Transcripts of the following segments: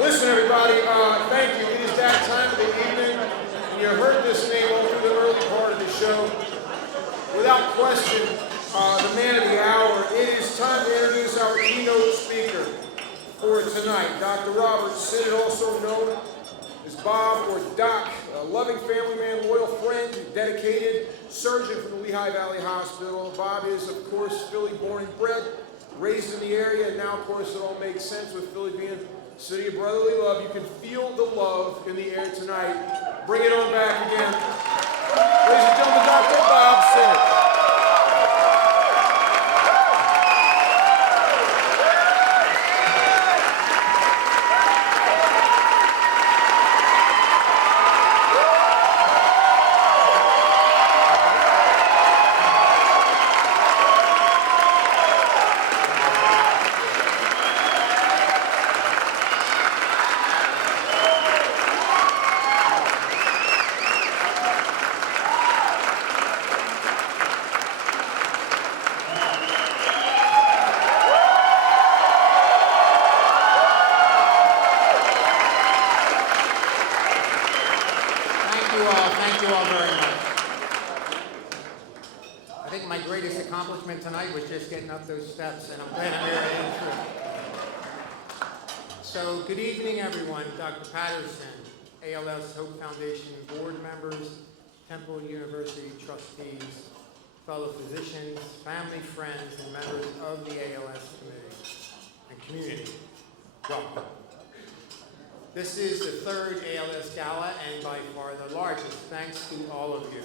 Listen, everybody, thank you. It is that time of the evening, and you heard this name all through the early part of the show. Without question, the man of the hour, it is time to introduce our keynote speaker for tonight, Dr. Robert Sinnott, also known as Bob or Doc, a loving family man, loyal friend, dedicated surgeon from the Lehigh Valley Hospital. Bob is, of course, Philly born and bred, raised in the area, and now, of course, it all makes sense with Philly being a city of brotherly love. You can feel the love in the air tonight. Bring it on back again. Ladies and gentlemen, Dr. Bob Sinnott. Those steps, and I'm glad I'm here to answer. So, good evening, everyone. Dr. Patterson, ALS Hope Foundation board members, Temple University trustees, fellow physicians, family, friends, and members of the ALS community. Welcome. This is the third ALS Gala, and by far the largest. Thanks to all of you.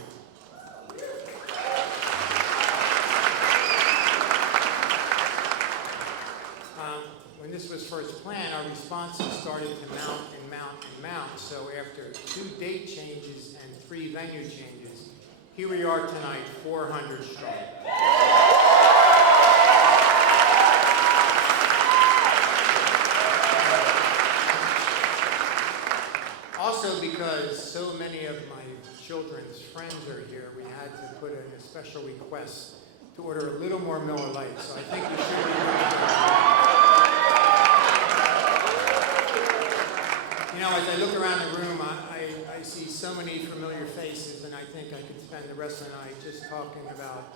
When this was first planned, our responses started to mount and mount and mount. So after 2 date changes and 3 venue changes, here we are tonight, 400 strong. Also, because so many of my children's friends are here, we had to put in a special request to order a little more Miller Lite. So I think we should be You know, as I look around the room, I see so many familiar faces, and I think I could spend the rest of the night just talking about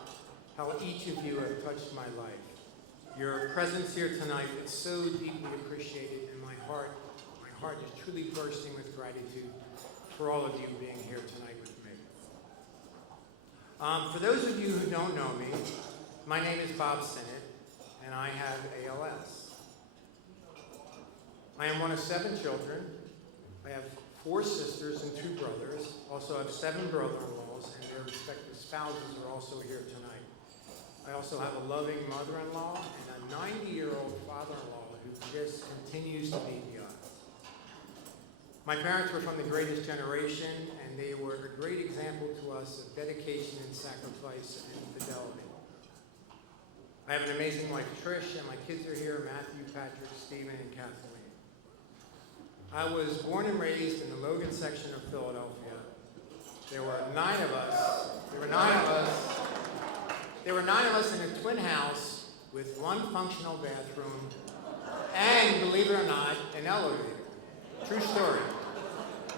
how each of you have touched my life. Your presence here tonight is so deeply appreciated, and my heart is truly bursting with gratitude for all of you being here tonight with me. For those of you who don't know me, my name is Bob Sinnott, and I have ALS. I am one of 7 children. I have 4 sisters and 2 brothers. Also have 7 brother-in-laws, and their respective spouses are also here tonight. I also have a loving mother-in-law and a 90-year-old father-in-law who just continues to beat the odds. My parents were from the greatest generation, and they were a great example to us of dedication and sacrifice and fidelity. I have an amazing wife, Trish, and my kids are here, Matthew, Patrick, Stephen, and Kathleen. I was born and raised in the Logan section of Philadelphia. There were 9 of us. There were 9 of us in a twin house with 1 functional bathroom and, believe it or not, an elevator. True story.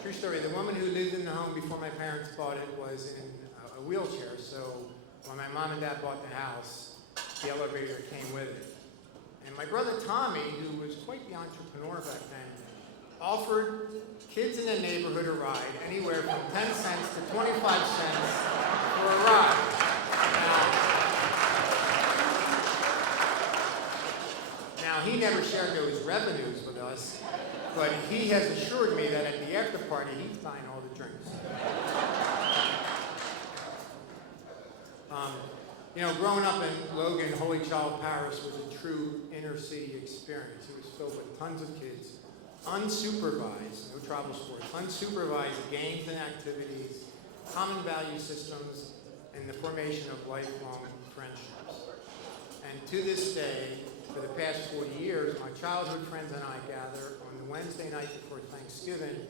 True story. The woman who lived in the home before my parents bought it was in a wheelchair, so when my mom and dad bought the house, the elevator came with it. And my brother Tommy, who was quite the entrepreneur back then, offered kids in the neighborhood a ride, anywhere from 10 cents to 25 cents for a ride. Now, he never shared those revenues with us, but he has assured me that at the after party, he's buying all the drinks. You know, growing up in Logan, Holy Child Parish was a true inner city experience. It was filled with tons of kids, unsupervised, no travel sports, unsupervised games and activities, common value systems, and the formation of lifelong friendships. And to this day, for the past 40 years, my childhood friends and I gather on the Wednesday night before Thanksgiving,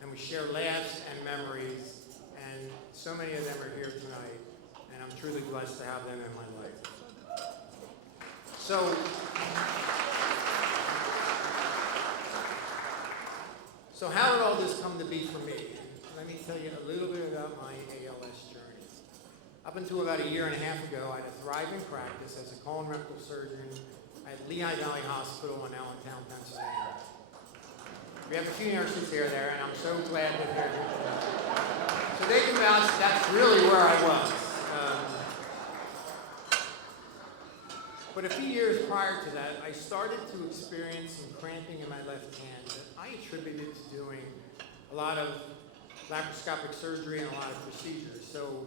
and we share laughs and memories, and so many of them are here tonight, and I'm truly blessed to have them in my life. So, So how did all this come to be for me? Let me tell you a little bit about my ALS journey. Up until about 1.5 years ago, I had a thriving practice as a colon rectal surgeon at Lehigh Valley Hospital in Allentown, Pennsylvania. We have a few nurses here there, and I'm so glad that they're here. So they can vouch that's really where I was. But a few years prior to that, I started to experience some cramping in my left hand that I attributed to doing a lot of laparoscopic surgery and a lot of procedures. So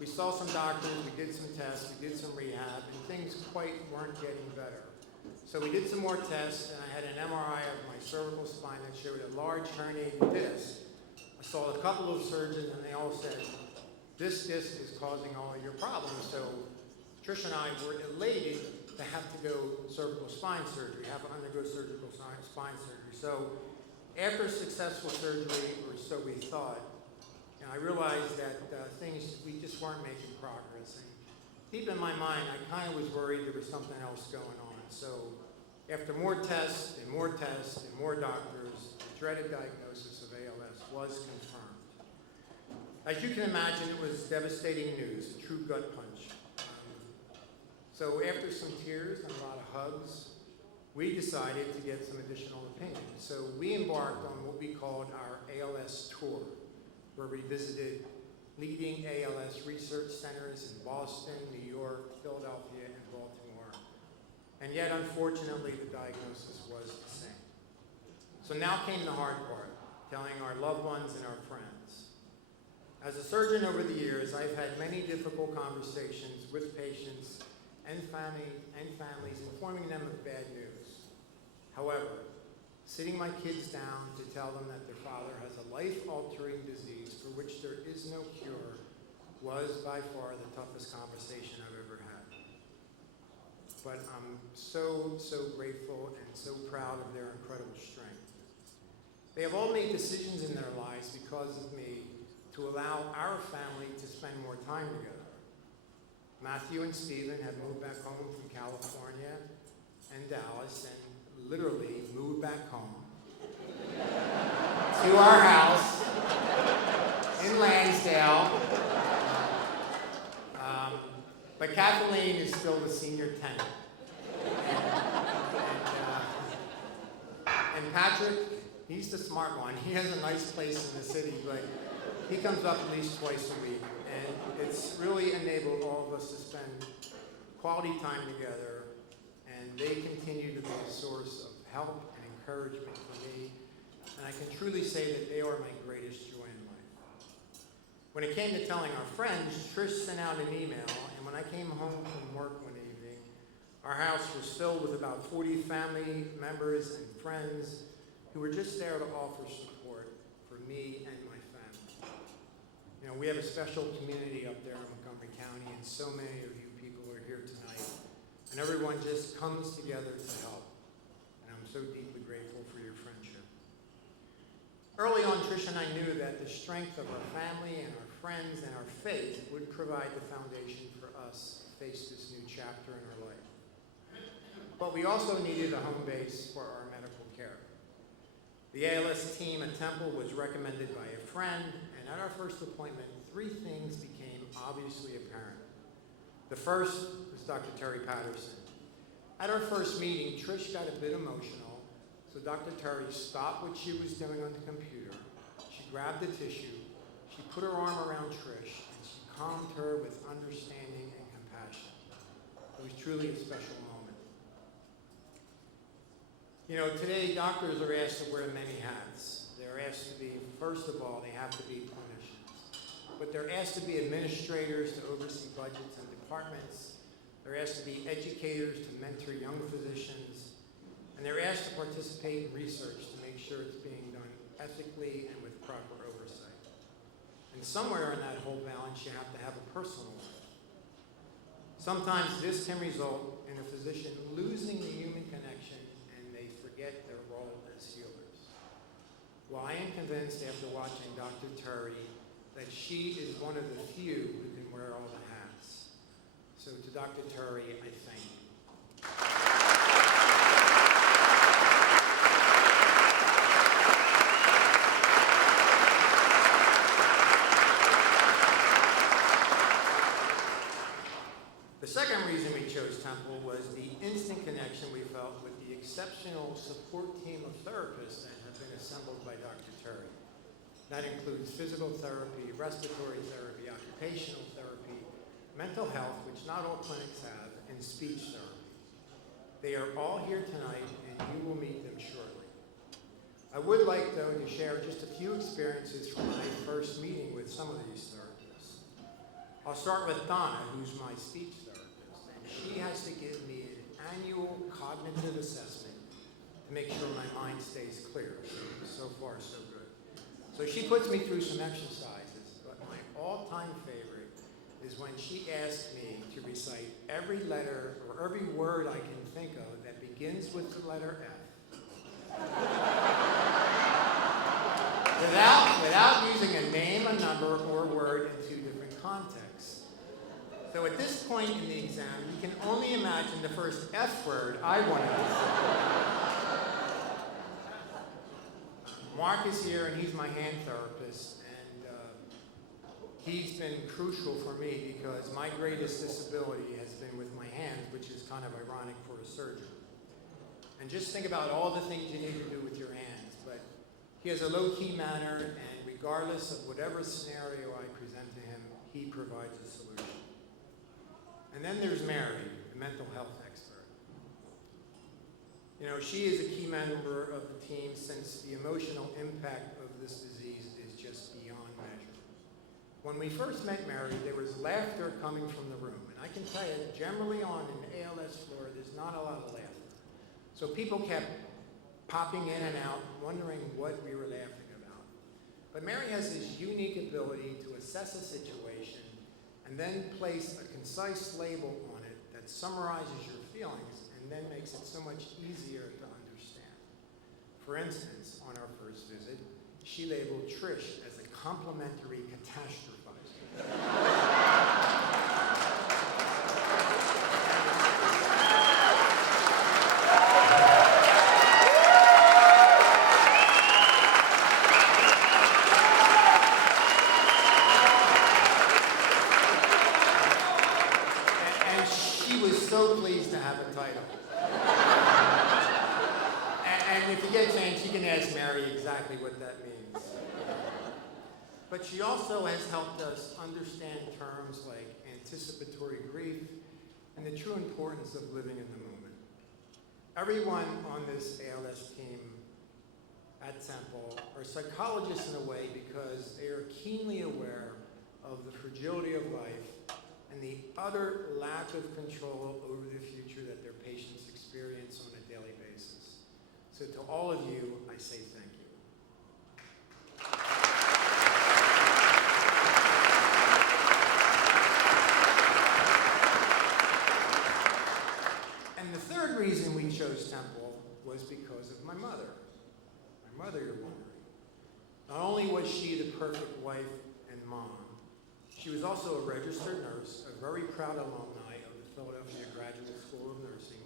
we saw some doctors, we did some tests, we did some rehab, and things quite weren't getting better. So we did some more tests, and I had an MRI of my cervical spine that showed a large herniated disc. I saw a couple of surgeons, and they all said, this disc is causing all of your problems. So Trish and I were elated to have to go cervical spine surgery, have to undergo surgical spine surgery. So after successful surgery, or so we thought, I realized that we just weren't making progress. And deep in my mind, I kind of was worried there was something else going on. So after more tests and more tests and more doctors, the dreaded diagnosis of ALS was confirmed. As you can imagine, it was devastating news, a true gut punch. So after some tears and a lot of hugs, we decided to get some additional opinions. So we embarked on what we called our ALS tour, where we visited leading ALS research centers in Boston, New York, Philadelphia, and Baltimore. And yet, unfortunately, the diagnosis was the same. So now came the hard part, telling our loved ones and our friends. As a surgeon over the years, I've had many difficult conversations with patients and families informing them of bad news. However, sitting my kids down to tell them that their father has a life-altering disease for which there is no cure was by far the toughest conversation I've ever had. But I'm so grateful and so proud of their incredible strength. They have all made decisions in their lives because of me to allow our family to spend more time together. Matthew and Stephen have moved back home from California and Dallas and literally moved back home to our house in Lansdale. But Kathleen is still the senior tenant. And Patrick, he's the smart one. He has a nice place in the city, but he comes up at least twice a week. And it's really enabled all of us to spend quality time together, and they continue to be a source of help and encouragement for me, and I can truly say that they are my greatest joy in life. When it came to telling our friends, Trish sent out an email, and when I came home from work one evening, our house was filled with about 40 family members and friends who were just there to offer support for me and my family. We have a special community up there in Montgomery County, and so many of you people are here tonight. And everyone just comes together to help. And I'm so deeply grateful for your friendship. Early on, Trish and I knew that the strength of our family and our friends and our faith would provide the foundation for us to face this new chapter in our life. But we also needed a home base for our medical care. The ALS team at Temple was recommended by a friend, and at our first appointment, 3 things became obviously apparent. The first was Dr. Terry Patterson. At our first meeting, Trish got a bit emotional, so Dr. Terry stopped what she was doing on the computer. She grabbed the tissue, she put her arm around Trish, and she calmed her with understanding and compassion. It was truly a special moment. Today doctors are asked to wear many hats. They're asked to be, first of all, they have to be clinicians. But they're asked to be administrators to oversee budgets and departments. They're asked to be educators to mentor young physicians. And they're asked to participate in research to make sure it's being done ethically and with proper oversight. And somewhere in that whole balance, you have to have a personal life. Sometimes this can result in a physician losing the human connection, and they forget their role as healers. Well, I am convinced after watching Dr. Terry that she is one of the few who can wear all the hats. So to Dr. Terry, I thank you. That includes physical therapy, respiratory therapy, occupational therapy, mental health, which not all clinics have, and speech therapy. They are all here tonight, and you will meet them shortly. I would like, though, to share just a few experiences from my first meeting with some of these therapists. I'll start with Donna, who's my speech therapist, and she has to give me an annual cognitive assessment to make sure my mind stays clear. So far, so good. So she puts me through some exercises, but my all-time favorite is when she asks me to recite every letter or every word I can think of that begins with the letter F. Without using a name, a number, or word in two different contexts. So at this point in the exam, you can only imagine the first F word I wanted to say. Mark is here, and he's my hand therapist, and he's been crucial for me because my greatest disability has been with my hands, which is kind of ironic for a surgeon. And just think about all the things you need to do with your hands, but he has a low-key manner, and regardless of whatever scenario I present to him, he provides a solution. And then there's Mary, the mental health expert. You know, she is a key member of the team since the emotional impact of this disease is just beyond measure. When we first met Mary, there was laughter coming from the room. And I can tell you, generally on an ALS floor, there's not a lot of laughter. So people kept popping in and out, wondering what we were laughing about. But Mary has this unique ability to assess a situation and then place a concise label on it that summarizes your feelings and then makes it so much easier to understand. For instance, on our first visit, she labeled Trish as a complimentary catastrophizer. And she was so pleased to have a title. And if you get a chance, you can ask Mary exactly what that means. But she also has helped us understand terms like anticipatory grief and the true importance of living in the moment. Everyone on this ALS team at Temple are psychologists in a way because they are keenly aware of the fragility of life and the utter lack of control over the future that their patients experience on a daily basis. So to all of you, I say thank you. And the third reason we chose Temple was because of my mother. My mother, you're wondering. Not only was she the perfect wife and mom, she was also a registered nurse, a very proud alumni of the Philadelphia Graduate School of Nursing,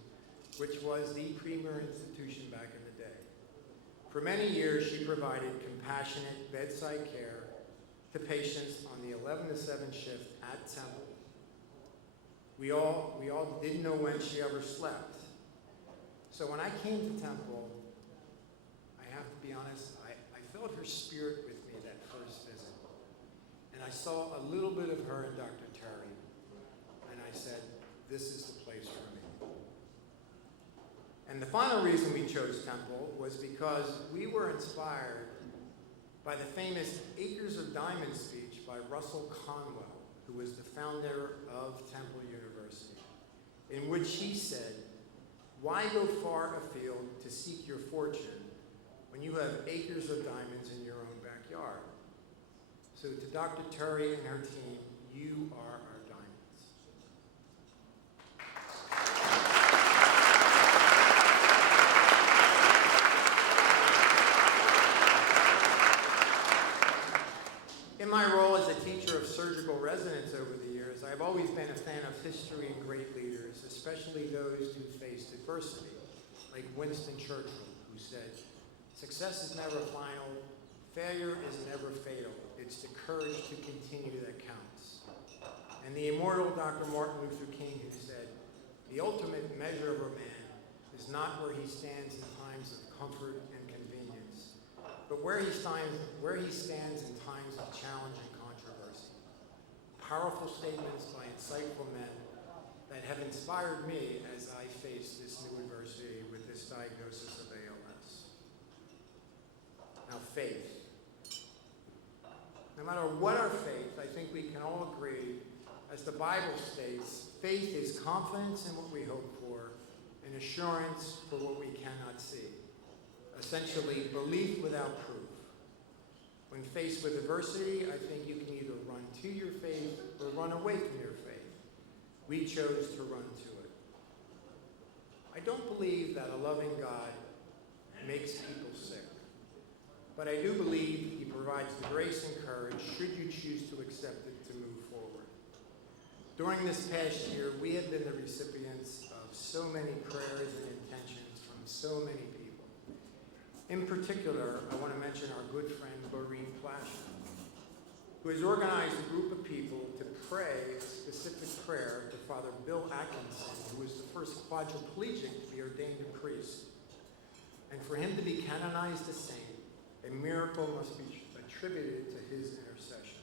which was the premier institution back in the day. For many years, she provided compassionate bedside care to patients on the 11 to 7 shift at Temple. We all didn't know when she ever slept. So when I came to Temple, I have to be honest, I felt her spirit with me that first visit. And I saw a little bit of her in Dr. Terry. And I said, this is the place for me. And the final reason we chose Temple was because we were inspired by the famous Acres of Diamonds speech by Russell Conwell, who was the founder of Temple University, in which he said, "Why go far afield to seek your fortune when you have acres of diamonds in your own backyard?" So to Dr. Terry and her team, you are our diamonds. In my role as a teacher of surgical residents over the years, I've always been a fan of history and great leaders, especially those who faced adversity, like Winston Churchill, who said, "Success is never final, failure is never fatal. It's the courage to continue that counts." And the immortal Dr. Martin Luther King, who said, "The ultimate measure of a man is not where he stands in times of comfort and convenience, but where he stands in times of challenge and controversy. Powerful statements by insightful men that have inspired me as I face this new adversity with this diagnosis of ALS. Now, faith. No matter what our faith, I think we can all agree, as the Bible states, faith is confidence in what we hope for and assurance for what we cannot see. Essentially, belief without proof. When faced with adversity, I think you can either run to your faith or run away from your faith. We chose to run to it. I don't believe that a loving God makes people sick, but I do believe he provides the grace and courage should you choose to accept it to move forward. During this past year, we have been the recipients of so many prayers and intentions from so many people. In particular, I want to mention our good friend, Maureen Plasher, who has organized a group of people to pray a specific prayer to Father Bill Atkinson, who was the first quadriplegic to be ordained a priest. And for him to be canonized a saint, a miracle must be attributed to his intercession.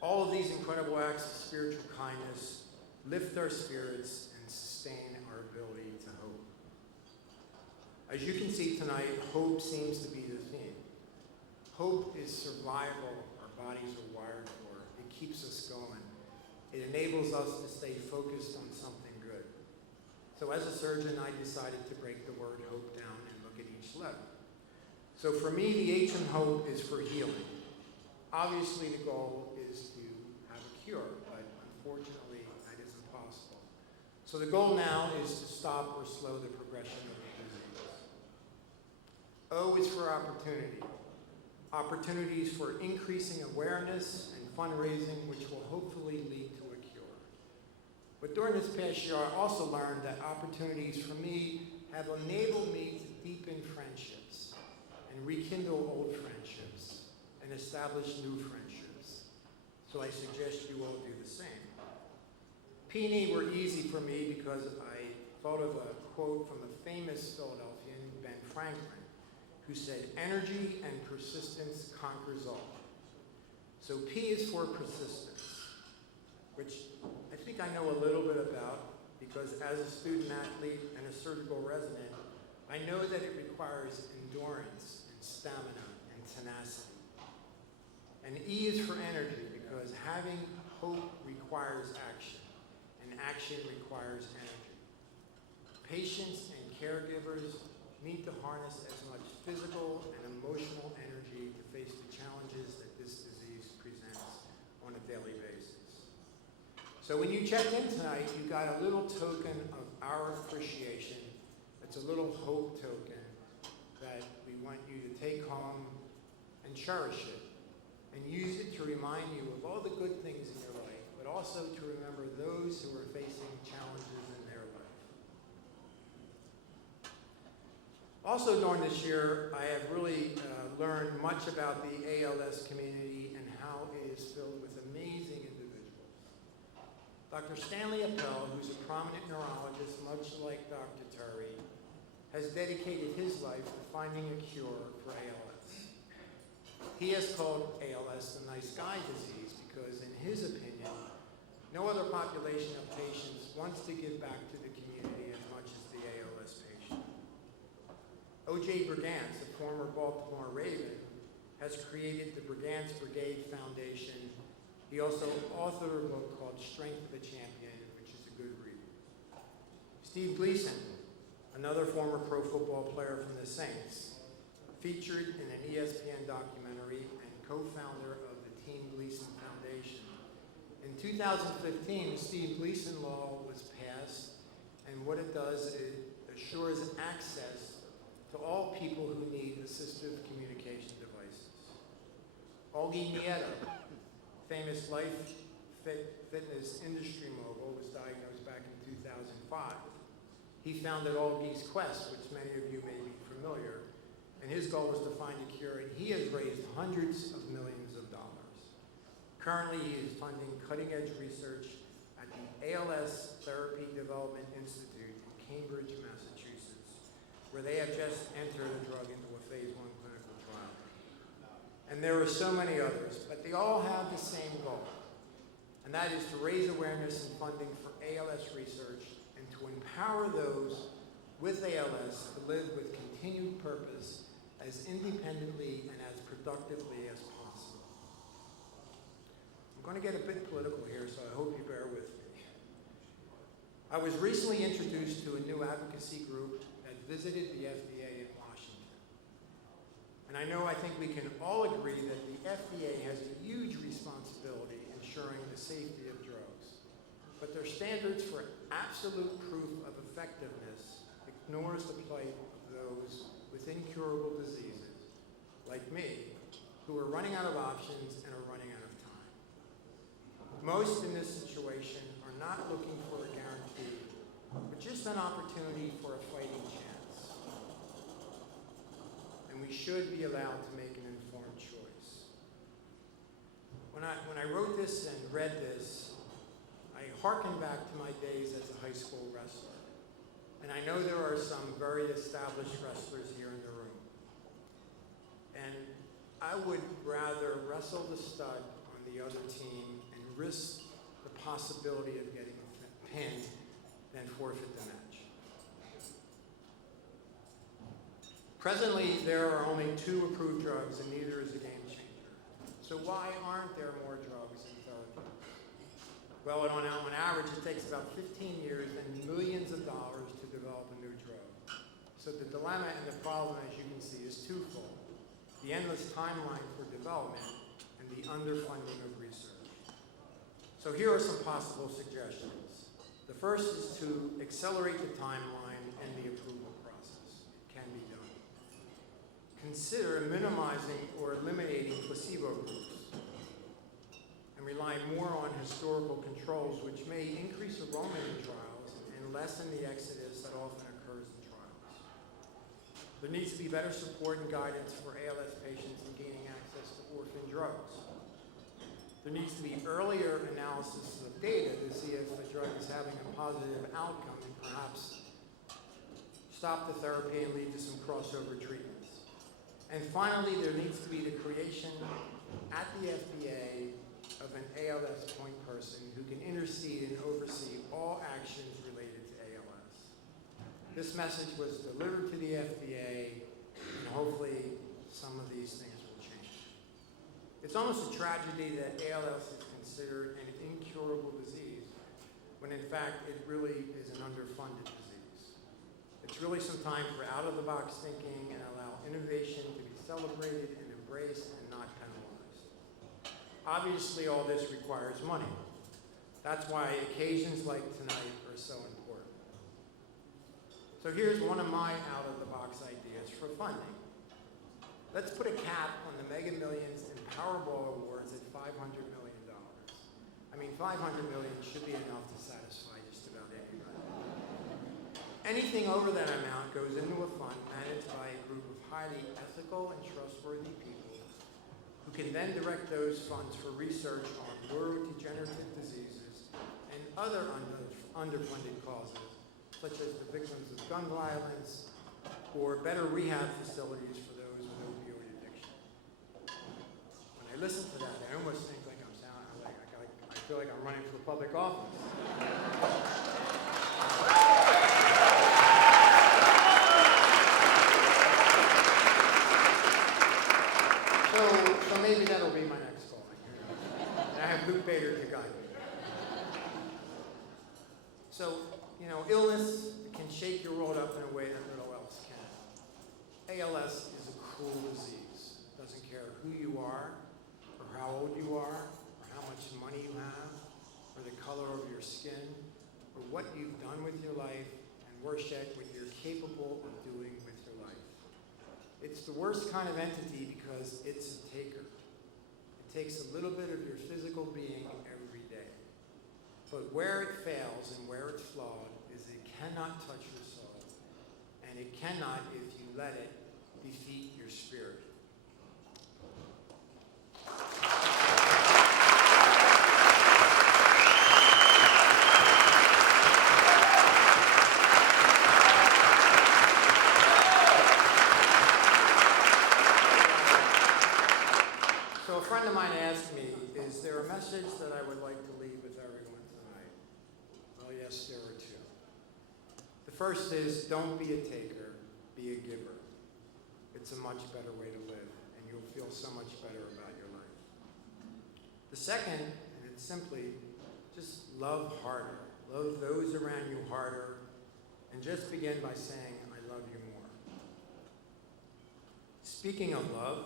All of these incredible acts of spiritual kindness lift our spirits and sustain our ability to hope. As you can see tonight, hope seems to be the theme. Hope is survival our bodies are wired for. It keeps us going. It enables us to stay focused on something good. So as a surgeon, I decided to break the word hope down and look at each letter. So for me, the H in hope is for healing. Obviously, the goal is to have a cure, but unfortunately, that is impossible. So the goal now is to stop or slow the progression of the disease. O is for opportunity. Opportunities for increasing awareness and fundraising, which will hopefully lead to a cure. But during this past year, I also learned that opportunities for me have enabled me to deepen friendships and rekindle old friendships and establish new friendships. So I suggest you all do the same. P and E were easy for me because I thought of a quote from the famous Philadelphian, Ben Franklin, who said, "Energy and persistence conquers all." So P is for persistence, which I think I know a little bit about because as a student athlete and a surgical resident, I know that it requires endurance and stamina and tenacity. And E is for energy because having hope requires action, and action requires energy. Patients and caregivers need to harness as much physical and emotional energy to face the challenges that this disease presents on a daily basis. So when you checked in tonight, you got a little token of our appreciation. It's a little hope token that we want you to take home and cherish it and use it to remind you of all the good things in your life, but also to remember those who are facing challenges in their life. Also during this year, I have really learned much about the ALS community and how it is filled with amazing individuals. Dr. Stanley Appel, who's a prominent neurologist, much like Dr. Terry, has dedicated his life to finding a cure for ALS. He has called ALS the nice guy disease because, in his opinion, no other population of patients wants to give back to the community as much as the ALS patient. O.J. Brigance, a former Baltimore Raven, has created the Brigance Brigade Foundation. He also authored a book called Strength of a Champion, which is a good read. Steve Gleason, another former pro football player from the Saints, featured in an ESPN documentary and co-founder of the Team Gleason Foundation. In 2015, the Steve Gleason Law was passed, and what it does is it assures access to all people who need assistive communication devices. Augie Nieto, famous fitness industry mogul, was diagnosed back in 2005. He founded Augie's Quest, which many of you may be familiar, and his goal was to find a cure, and he has raised hundreds of millions of dollars. Currently, he is funding cutting-edge research at the ALS Therapy Development Institute in Cambridge, Massachusetts, where they have just entered a drug into a phase 1 clinical and there are so many others, but they all have the same goal, and that is to raise awareness and funding for ALS research and to empower those with ALS to live with continued purpose as independently and as productively as possible. I'm going to get a bit political here, so I hope you bear with me. I was recently introduced to a new advocacy group that visited the FDA in Washington. And I think we can all agree that the FDA has a huge responsibility ensuring the safety of drugs. But their standards for absolute proof of effectiveness ignores the plight of those with incurable diseases, like me, who are running out of options and are running out of time. Most in this situation are not looking for a guarantee, but just an opportunity for a fighting chance. And we should be allowed to make an informed choice. When I wrote this and read this, I hearkened back to my days as a high school wrestler. And I know there are some very established wrestlers here in the room. And I would rather wrestle the stud on the other team and risk the possibility of getting pinned than forfeit the match. Presently, there are only 2 approved drugs, and neither is a game changer. So why aren't there more drugs in therapy? Well, on average, it takes about 15 years and millions of dollars to develop a new drug. So the dilemma and the problem, as you can see, is twofold: the endless timeline for development and the underfunding of research. So here are some possible suggestions. The first is to accelerate the timeline and the approval process. It can be done. Consider minimizing or eliminating placebo groups and rely more on historical controls, which may increase enrollment in trials and lessen the exodus that often occurs in trials. There needs to be better support and guidance for ALS patients in gaining access to orphan drugs. There needs to be earlier analysis of data to see if the drug is having a positive outcome and perhaps stop the therapy and lead to some crossover treatments. And finally, there needs to be the creation at the FDA of an ALS point person who can intercede and oversee all actions related to ALS. This message was delivered to the FDA, and hopefully some of these things will change. It's almost a tragedy that ALS is considered an incurable disease, when in fact it really is an underfunded disease. It's really some time for out-of-the-box thinking and allow innovation to be celebrated and embraced and not penalized. Obviously, all this requires money. That's why occasions like tonight are so important. So here's one of my out-of-the-box ideas for funding. Let's put a cap on the Mega Millions and Powerball awards at $500 million. I mean, $500 million should be enough to satisfy just about anybody. Anything over that amount goes into a fund managed by a group of highly ethical and trustworthy people who can then direct those funds for research on neurodegenerative diseases and other underfunded causes, such as the victims of gun violence or better rehab facilities for those with opioid addiction. When I listen to that, I almost think like I feel like I'm running for public office. So maybe that'll be my next call. And I have Luke Bader to guide me. So, illness can shake your world up in a way that little else can. ALS is a cruel disease. It doesn't care who you are, or how old you are, or how much money you have, or the color of your skin, or what you've done with your life, and worse yet, what you're capable of doing with your life. It's the worst kind of entity because it's a taker. It takes a little bit of your physical being every day. But where it fails and where it's flawed is it cannot touch your soul, and it cannot, if you let it, defeat your spirit. friend of mine asked me, is there a message that I would like to leave with everyone tonight? Well, yes, there are two. The first is, don't be a taker, be a giver. It's a much better way to live, and you'll feel so much better about your life. The second, and it's simply, just love harder. Love those around you harder, and just begin by saying, I love you more. Speaking of love,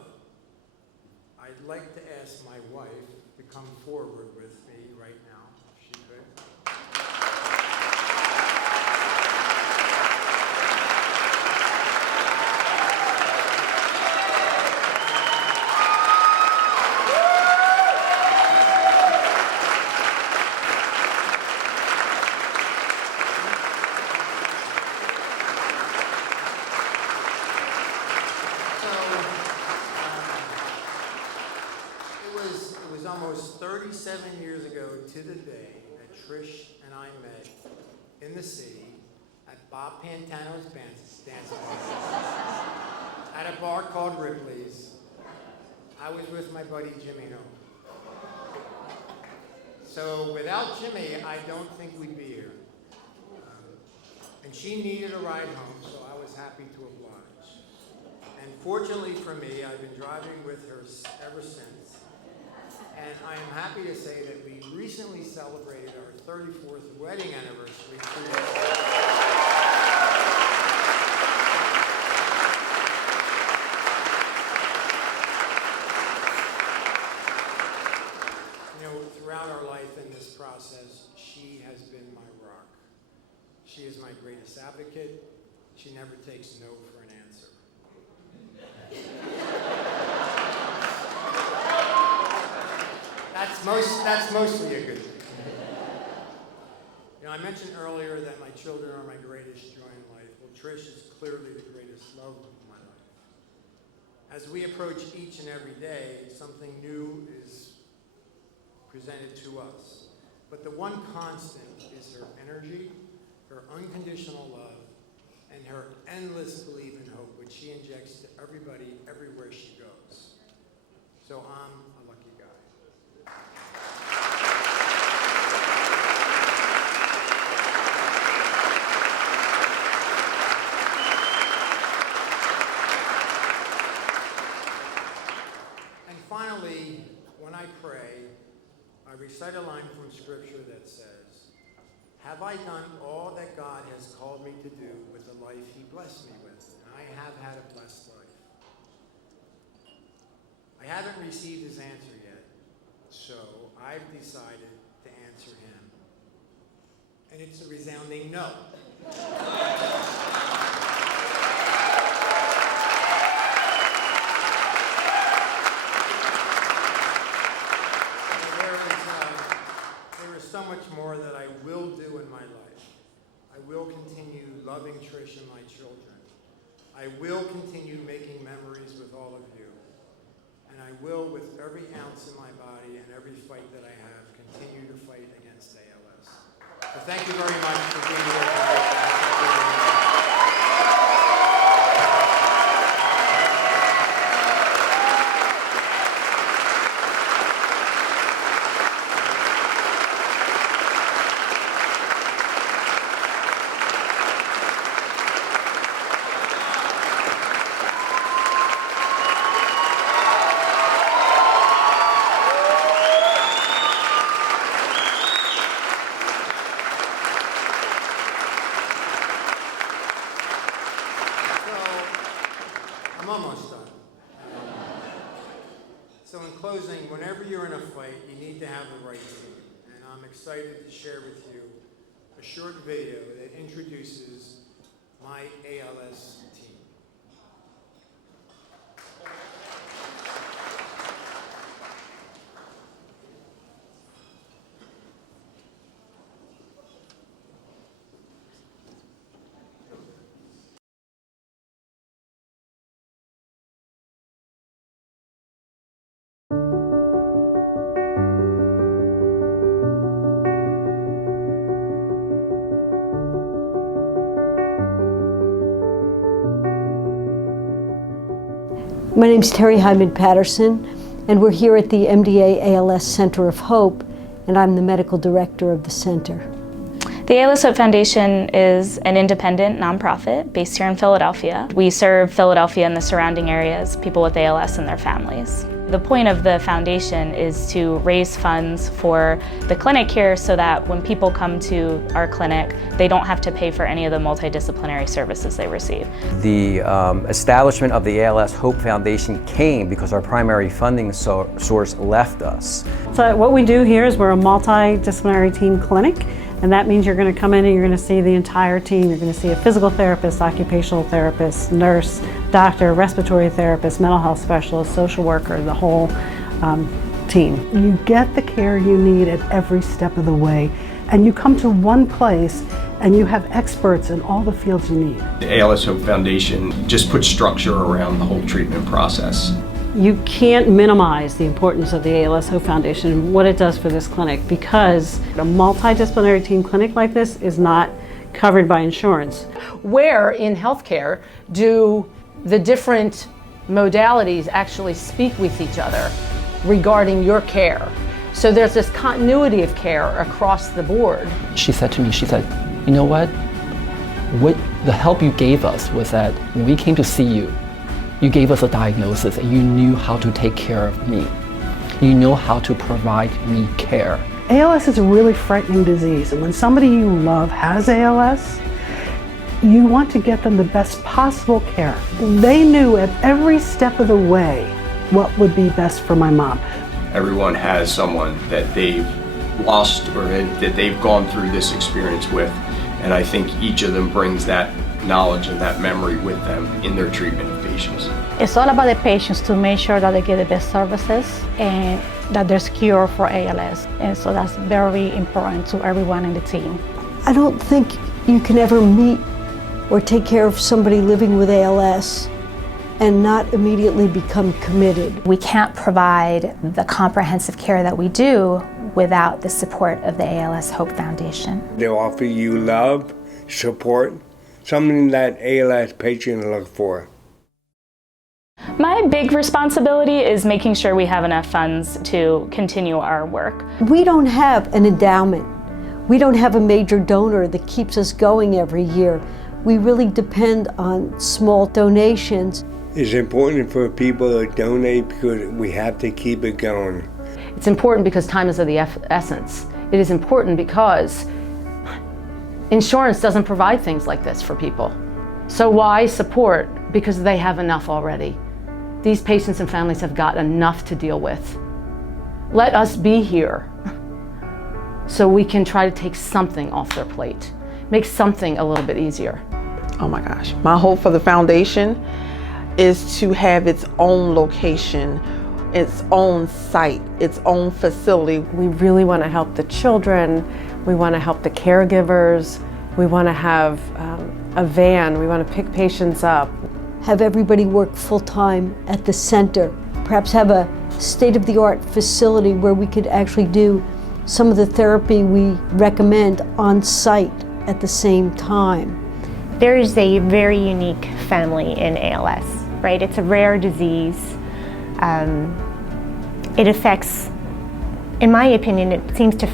I'd like to ask my wife to come forward with me right now, if she could. It was almost 37 years ago to the day that Trish and I met in the city at Bob Pantano's dance bar, at a bar called Ripley's. I was with my buddy Jimmy Ho. So without Jimmy, I don't think we'd be here. And she needed a ride home, so I was happy to oblige. And fortunately for me, I've been driving with her ever since. And I am happy to say that we recently celebrated our 34th wedding anniversary. You know, throughout our life in this process, she has been my rock. She is my greatest advocate. She never takes no for an answer. That's mostly a good thing. You know, I mentioned earlier that my children are my greatest joy in life. Well, Trish is clearly the greatest love of my life. As we approach each and every day, something new is presented to us. But the one constant is her energy, her unconditional love, and her endless belief in hope, which she injects to everybody, everywhere she goes. So I'm a lucky guy. And finally, when I pray, I recite a line from Scripture that says, "Have I done all that God has called me to do with the life He blessed me with?" And I have had a blessed life. I haven't received His answer yet, so I've decided to answer Him. And it's a resounding no. There is so much more that I will do in my life. I will continue loving Trish and my children. I will continue making memories with all of you. And I will, with every ounce in my body and every fight that I have, continue to fight against ALS. So thank you very much for being here tonight. I'm almost done. So in closing, whenever you're in a fight, you need to have the right team. And I'm excited to share with you a short video that introduces my ALS team. My name's Terry Hyman Patterson, and we're here at the MDA ALS Center of Hope, and I'm the medical director of the center. The ALS Hope Foundation is an independent nonprofit based here in Philadelphia. We serve Philadelphia and the surrounding areas, people with ALS and their families. The point of the foundation is to raise funds for the clinic here so that when people come to our clinic, they don't have to pay for any of the multidisciplinary services they receive. The establishment of the ALS Hope Foundation came because our primary funding source left us. So what we do here is we're a multidisciplinary team clinic, and that means you're going to come in and you're going to see the entire team. You're going to see a physical therapist, occupational therapist, nurse, doctor, respiratory therapist, mental health specialist, social worker, the whole team. You get the care you need at every step of the way, and you come to one place and you have experts in all the fields you need. The ALS Hope Foundation just puts structure around the whole treatment process. You can't minimize the importance of the ALS Hope Foundation and what it does for this clinic, because a multidisciplinary team clinic like this is not covered by insurance. Where in healthcare do the different modalities actually speak with each other regarding your care? So there's this continuity of care across the board. She said to me, you know what the help you gave us was that when we came to see you, you gave us a diagnosis and you knew how to take care of me. You know how to provide me care. ALS is a really frightening disease, and when somebody you love has ALS, you want to get them the best possible care. They knew at every step of the way what would be best for my mom. Everyone has someone that they've lost or that they've gone through this experience with, and I think each of them brings that knowledge and that memory with them in their treatment of patients. It's all about the patients to make sure that they get the best services and that there's cure for ALS. And so that's very important to everyone in the team. I don't think you can ever meet or take care of somebody living with ALS and not immediately become committed. We can't provide the comprehensive care that we do without the support of the ALS Hope Foundation. They'll offer you love, support, something that ALS patients look for. My big responsibility is making sure we have enough funds to continue our work. We don't have an endowment. We don't have a major donor that keeps us going every year. We really depend on small donations. It's important for people to donate because we have to keep it going. It's important because time is of the essence. It is important because insurance doesn't provide things like this for people. So why support? Because they have enough already. These patients and families have got enough to deal with. Let us be here so we can try to take something off their plate, make something a little bit easier. Oh my gosh, my hope for the foundation is to have its own location, its own site, its own facility. We really want to help the children, we want to help the caregivers, we want to have a van, we want to pick patients up. Have everybody work full-time at the center, perhaps have a state-of-the-art facility where we could actually do some of the therapy we recommend on site at the same time. There is a very unique family in ALS, right? It's a rare disease. It affects, in my opinion, it seems to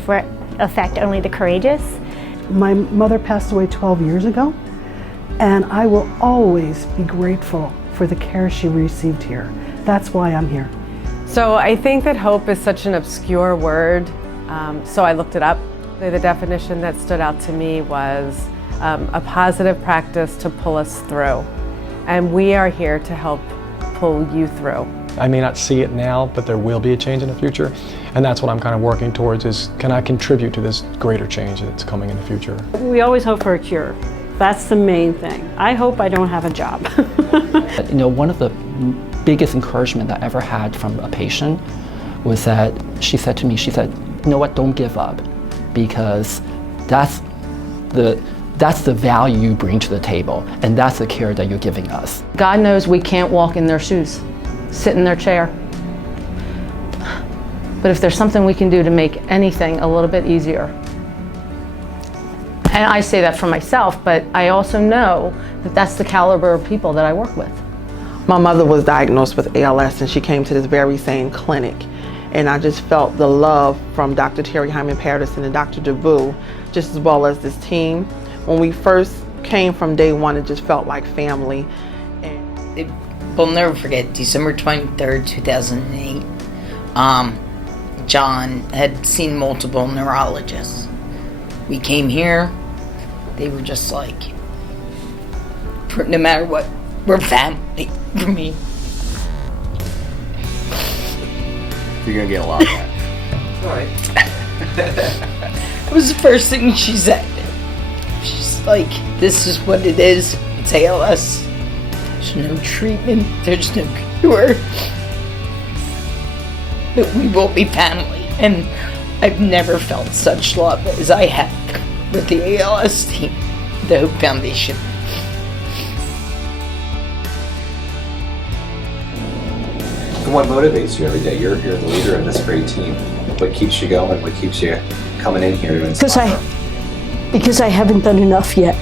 affect only the courageous. My mother passed away 12 years ago, and I will always be grateful for the care she received here. That's why I'm here. So I think that hope is such an obscure word, so I looked it up. The definition that stood out to me was a positive practice to pull us through. And we are here to help pull you through. I may not see it now, but there will be a change in the future. And that's what I'm kind of working towards is, can I contribute to this greater change that's coming in the future? We always hope for a cure. That's the main thing. I hope I don't have a job. You know, one of the biggest encouragement I ever had from a patient was that she said to me, you know what, don't give up, because that's the value you bring to the table, and that's the care that you're giving us. God knows we can't walk in their shoes, sit in their chair. But if there's something we can do to make anything a little bit easier, and I say that for myself, but I also know that that's the caliber of people that I work with. My mother was diagnosed with ALS and she came to this very same clinic. And I just felt the love from Dr. Terry Hyman Patterson and Dr. DeBoo, just as well as this team. When we first came from day one, it just felt like family. We'll never forget December 23rd, 2008. John had seen multiple neurologists. We came here, they were just like, no matter what, we're family for me. You're gonna get a lot of that. Right. It was the first thing she said. She's like, this is what it is. It's ALS. There's no treatment. There's no cure. But we will be family. And I've never felt such love as I have with the ALS team, the Hope Foundation. What motivates you every day? You're the leader of this great team. What keeps you going? What keeps you coming in here to inspire? Because I haven't done enough yet.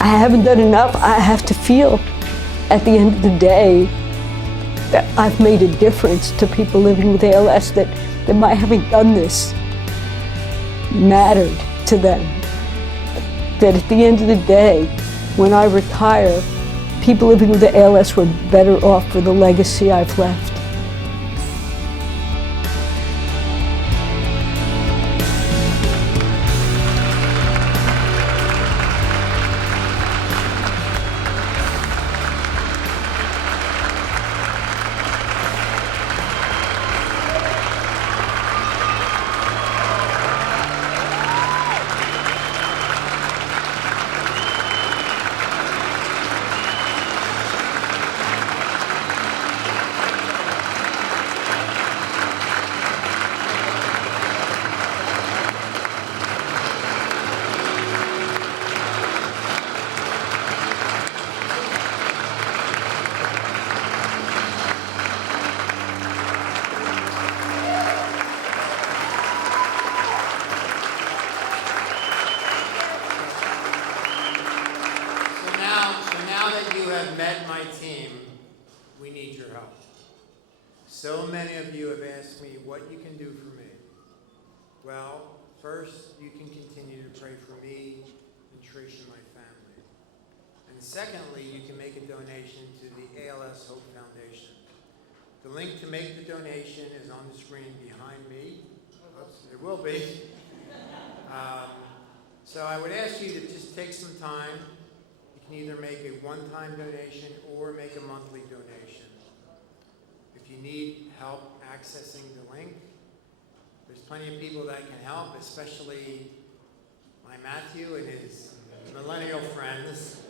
I haven't done enough. I have to feel at the end of the day that I've made a difference to people living with ALS, that my having done this mattered to them. That at the end of the day, when I retire, people living with the ALS were better off for the legacy I've left. So many of you have asked me what you can do for me. Well, first, you can continue to pray for me and Trish and my family. And secondly, you can make a donation to the ALS Hope Foundation. The link to make the donation is on the screen behind me. Oops, it will be. So I would ask you to just take some time. You can either make a one-time donation or make a monthly donation. If you need help accessing the link, there's plenty of people that can help, especially my Matthew and his millennial friends.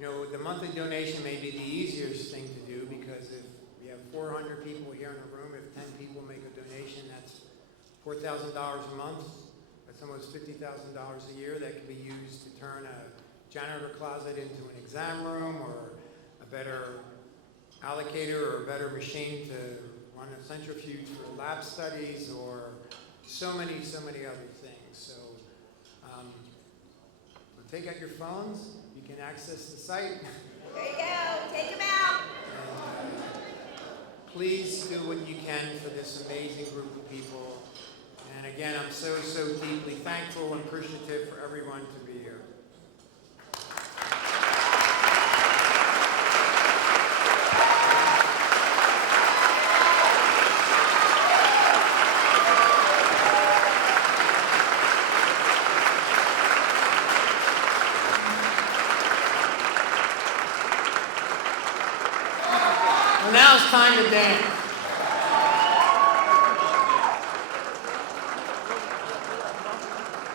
You know, the monthly donation may be the easiest thing to do, because if we have 400 people here in the room, if 10 people make a donation, that's $4,000 a month. That's almost $50,000 a year that can be used to turn a janitor closet into an exam room, or a better allocator, or a better machine to run a centrifuge for lab studies, or so many other things. So take out your phones. You can access the site. There you go. Take them out. Please do what you can for this amazing group of people. And again, I'm so deeply thankful and appreciative for everyone to be here. Now it's time to dance.